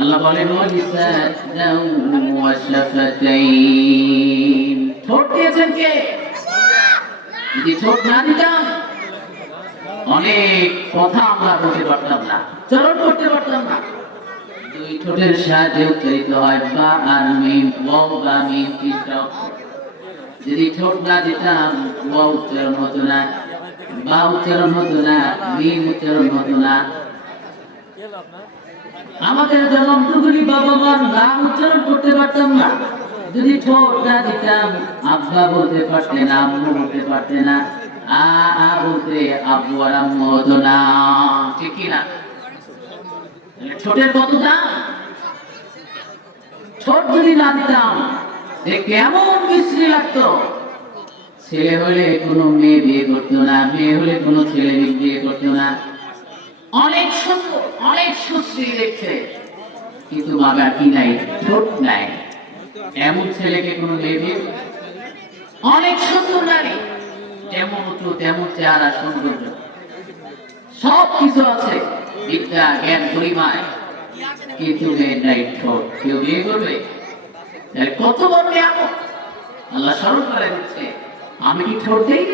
আল্লাহ বলেন ঠোঁট দিয়েছেন কে? অনেক কথা আমরা বলতে পারতাম না চরণ করতে পারতাম না। দুই ঠোঁটের সাহায্যে উচ্চারিত হয়, বা আর মিম, ওয়াও, বা মিম তিনটা যদি ঠোঁট না দিতাম ওয়া উচ্চারণ হতো না, বা উচ্চারণ হতো না, মিম উচ্চারণ হতো না। আমাদের জন্মগুলি বাবা মার নাম উচ্চারণ করতে পারতাম না, যদি ঠোঁট দিতাম আব্বা বলতে পারতে না, আম্মু বলতে পারতে না, আ আ বলতে আব্বু আর আম্মু হতো না। ঠিক কি না ঠোঁটের কত দাম? ঠোঁট যদি না দিতাম যে কেমন বিশ্রী লাগতো? ছেলে হলে কোনো মেয়ে বিয়ে করতো না, মেয়ে হলে কোনো ছেলে বিয়ে করতো না। অনেক সুন্দর অনেক সুশ্রী কিন্তু বাবা কি নাই? ঠোঁট নাই। এমন ছেলেকে কোনো মেয়ে? অনেক সুন্দর নারী। উঁচু তেমন চেহারা সব কিছু আছে। বিদ্যা, জ্ঞান কিন্তু মেয়ের নাই ঠোঁট। কেউ বিয়ে করবে? কত বড় নিয়ামত? আল্লাহ স্মরণ করে দিচ্ছে। আমি কি ঠোঁট দেই